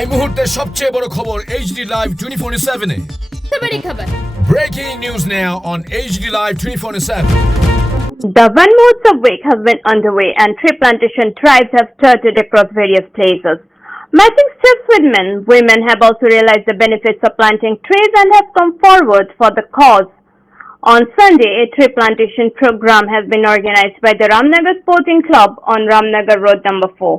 এই মুহূর্তের সবচেয়ে বড় খবর HD Live 24/7 এ। बड़ी खबर। Breaking news now on HD Live 24/7. The Van Mahotsav week has been underway and tree plantation drives have started across various places. Matching steps with men, women have also realized the benefits of planting trees and have come forward for the cause. On Sunday, a tree plantation program has been organized by the Ramnagar Sporting Club on Ramnagar Road number 4.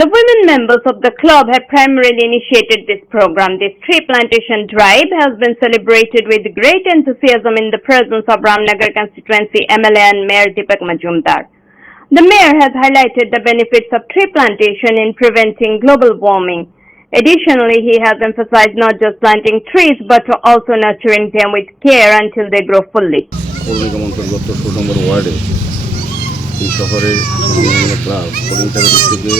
The women members of the club have primarily initiated this program. This tree plantation drive has been celebrated with great enthusiasm in the presence of Ramnagar constituency MLA and Mayor Deepak Majumdar. The mayor has highlighted the benefits of tree plantation in preventing global warming. Additionally, he has emphasized not just planting trees but also nurturing them with care until they grow fully. এই শহরের বিভিন্ন club কলিংটাবের থেকে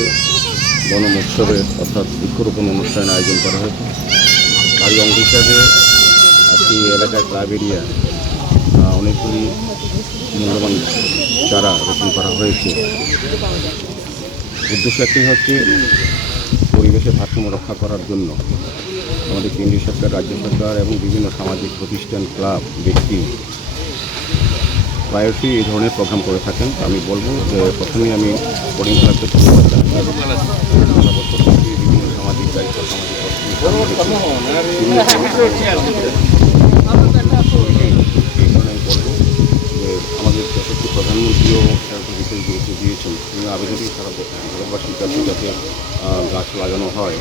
বন মহোৎসবের অর্থাৎ বৃক্ষরোপণ অনুষ্ঠানের আয়োজন করা হয়েছে। তারই অঙ্গ হিসাবে আজকে এই এলাকার ক্লাব এরিয়া অনেকগুলি মূল্যবান চারা রোপণ করা হয়েছে। উদ্দেশ্য একটি হচ্ছে পরিবেশের ভারসাম্য রক্ষা করার জন্য আমাদের কেন্দ্রীয় সরকার, রাজ্য সরকার এবং বিভিন্ন সামাজিক প্রতিষ্ঠান, ক্লাব, ব্যক্তি প্রায়শই এই ধরনের প্রোগ্রাম করে থাকেন। আমি বলবো যে প্রথমেই আমি বোর্ডিং ক্লাবকে ধন্যবাদ জানাই। বিভিন্ন সামাজিক দায়িত্ব, এই কারণে আমি বলবো যে আমাদের যথেষ্ট প্রধানমন্ত্রীও সেরকম বিশেষ গুরুত্ব দিয়েছেন। তিনি আবেদনটি সারা ভারতবাসীর কাছে যাতে গাছ লাগানো হয়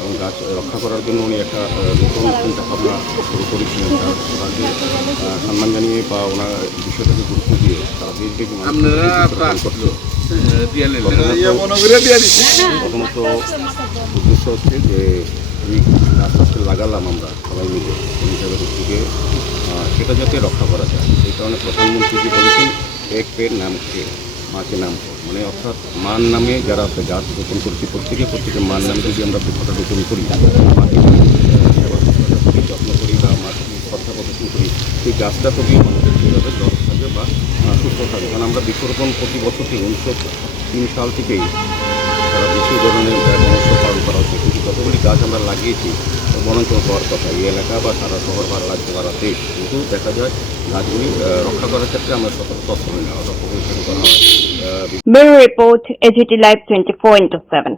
এবং গাছ রক্ষা করার জন্য উনি একটা নতুন চিন্তাভাবনা শুরু করেছিলেন। তাকে সম্মান জানিয়ে বা ওনার বিষয়টাকে গুরুত্ব দিয়ে তারা দেশব্যাপী প্রথমত উদ্দেশ্য হচ্ছে যে এই গাছটা লাগালাম আমরা সবাই মিলে হিসাবে থেকে সেটা যাতে রক্ষা করা যায়। এই কারণে প্রধানমন্ত্রীজি বলেছেন এক পের নাম কে মাকে নাম, মানে অর্থাৎ মান নামে যারা গাছ রোপণ করছি প্রত্যেকে মান নামে যদি আমরা বৃক্ষটা রোপণ করি, মাকে যত্ন করি বা মাকে শ্রদ্ধা প্রদর্শন করি, সেই গাছটা তবেই আমাদের কীভাবে দরকার থাকবে বা সুস্থ থাকবে। কারণ আমরা বৃক্ষরোপণ প্রতি বছর থেকে 1903 সাল থেকেই সারা বিশ্ব ধরনের বনোৎসব পালন করা হচ্ছে, কিন্তু যতগুলি গাছ আমরা লাগিয়েছি বনাঞ্চল হওয়ার কথা এই এলাকা বা সারা শহর বা রাজ্য বা দেশ, কিন্তু দেখা যায় গাছগুলি রক্ষা করার ক্ষেত্রে আমরা সতর্ক নেওয়া করা হয়। Bureau Report, AGT Live 24/7.